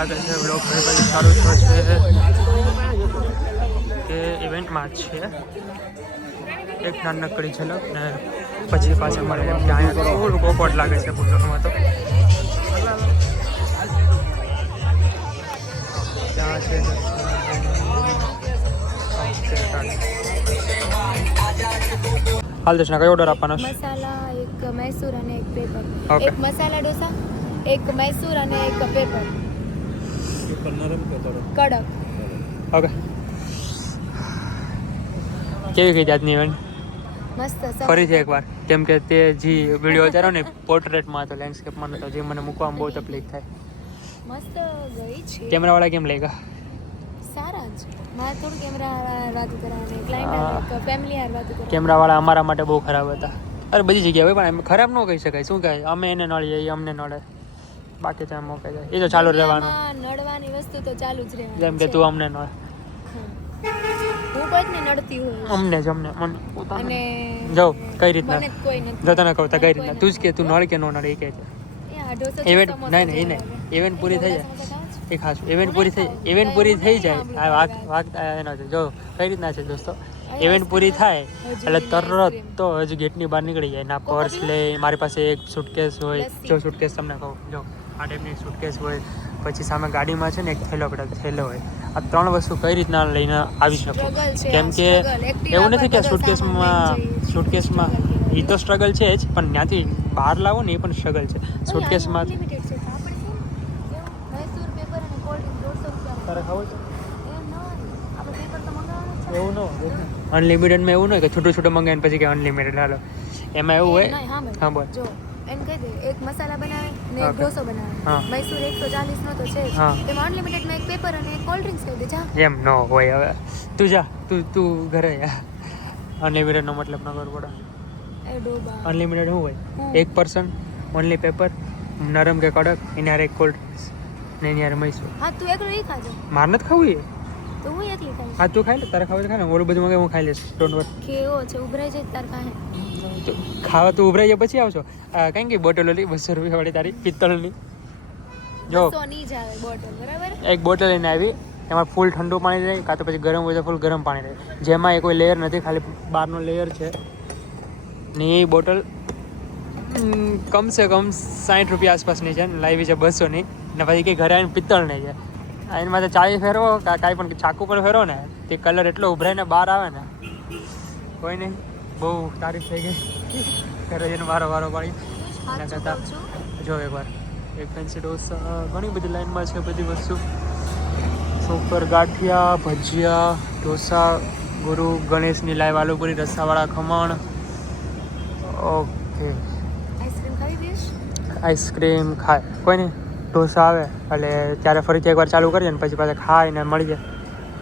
લાગે છે વ્લોગ ઘણી સારું થશે કે ઇવેન્ટમાં જ છે એક નાનકડી ઝલક ને પછી પાછા મળે એમ કે અહીંયા થોડુંક ઓકવર્ડ લાગે છે પૂછવામાં તો ત્યાં છે હાલ દર્શના કયો ઓર્ડર આપવાનો છે મસાલા એક મૈસૂર અને એક પેપર Okay. એક મસાલા ડોસા એક મૈસૂર અને એક પેપર કડક ઓકે કેવી ગઈ આજની ઇવેન્ટ મસ્ત ફરીથી એકવાર કેમ કે તે જે વિડીયો ઉતાર્યો ને પોર્ટ્રેટમાં હતો લેન્ડસ્કેપમાં નતો જે મને મૂકવામાં બહુ તકલીફ થાય મસ્ત ગઈ છે કેમેરાવાળા કેમ લાગ્યા સારા જ મારે થોડું કેમેરા વાત કરાવવાની ક્લાયન્ટ ફેમિલી હાર વાત કરાવવાની કેમેરાવાળા અમારા માટે બહુ ખરાબ હતા અરે બધી જગ્યાએ હોય પણ એમ ખરાબ ન કહી શકાય શું કહે અમે એને નળીએ એ અમને નળે બાકી તો એમ મોકાઈ જાય એ તો ચાલુ રહેવાનું નડવાની વસ્તુ તો ચાલુ જ રહેવાની જેમ કે તું અમને નળ હું કોઈકને નડતી હોય અમને જ અમને મને અને જો કઈ રીતના મને કોઈ નથી જો તને કહું તો કઈ રીતના તું જ કે તું નળ કે નો નળ એ કહે છે એ આ ઢોસો ઇવેન્ટ નહીં નહીં ઇવેન્ટ પૂરી થઈ જાય એ ખાસ ઇવેન્ટ પૂરી થઈ જાય આ વાગ એનો છે જો કઈ રીતના છે દોસ્તો ઇવેન્ટ પૂરી થાય એટલે તરત તો હજુ ગેટની બહાર નીકળી જાય ના પર્સ લે મારી પાસે એક સુટકેસ હોય જો સુટકેસ તમને કહું જો આ ટાઈપની સુટકેસ હોય પછી સામે ગાડીમાં છે ને એક થેલો હોય આ ત્રણ વસ્તુ કઈ રીતના લઈને આવી શકો કેમ કે એવું નથી કે સુટકેસમાં એ તો સ્ટ્રગલ છે જ પણ ત્યાંથી બહાર લાવો ને એ પણ સ્ટ્રગલ છે સુટકેસમાં તારે ખાવું છે એવું ન અનલિમિટેડમાં એવું ન હોય કે છૂટું છૂટું મંગાવીને પછી કે અનલિમિટેડ હાલો એમાં એવું હોય હા બોલ જો એમ કહી દે એક મસાલા બનાવે ને એક ઢોસો બનાવે હા. મૈસૂર 140 નો તો છે જ. હા. તેમાં અનલિમિટેડમાં એક પેપર અને એક કોલ્ડ ડ્રિંક્સ કહી દે જા એમ ન હોય હવે તું જા તું ઘરે અનલિમિટેડનો મતલબ ન કરવો પડે એ ડોબા અનલિમિટેડ શું હોય એક પર્સન ઓનલી પેપર નરમ કે કડક એની હારે એક કોલ્ડ ડ્રિંક્સ ને એની હારે મૈસૂર હા તું એકલો ઈ ખાજો માર નથી ખાવું એ તો હું એકલી ખાઈશ હા તું ખાઈ લે તારે ખાવું ખાય ને ઓલું બધું મગાવી હું ખાઈ લઈશ ડોન્ટ વર કેવો છે ઉભરાઈ જાય તાર પાસે ખાવા તું ઉભરાઈ જાય પછી આવશો કઈ કઈ બોટલ ઓલી 200 રૂપિયા વાળી તારી પિત્તળની જો તો નહીં જ આવે બોટલ બરાબર એક બોટલ લઈને આવી એમાં ફૂલ ઠંડુ પાણી રહે કાં તો પછી ગરમ હોય તો ફૂલ ગરમ પાણી રહે જેમાં એ કોઈ લેયર નથી ખાલી બહારનો લેયર છે ને એ બોટલ કમસે કમ 60 રૂપિયા આસપાસની છે ને લાવી છે 200ની ને પછી કંઈ ઘરે આવીને પિત્તળની છે એની માથે ચાય ફેરવો કાંઈ પણ ચાકુ પર ફેરવો ને તે કલર એટલો ઉભરાઈને બહાર આવે ને કોઈ નહીં બહુ તારીફ થઈ ગઈ ઘરે જઈને વારો પાડી એના કરતાં જો એકવાર એક ફેન્સી ઢોસા ઘણી બધી લાઈનમાં છે બધી વસ્તુ સુપર ગાંઠિયા ભજીયા ઢોસા ગુરુ ગણેશની લાઈવ આલુપુરી રસાવાળા ખમણ ઓકે આઈસ્ક્રીમ ખાવી દઈશ આઈસ્ક્રીમ ખાય કોઈ નહીં ઢોસા આવે એટલે ત્યારે ફરીથી એકવાર ચાલુ કરીએ ને પછી પાછા ખાઈને મળી જાય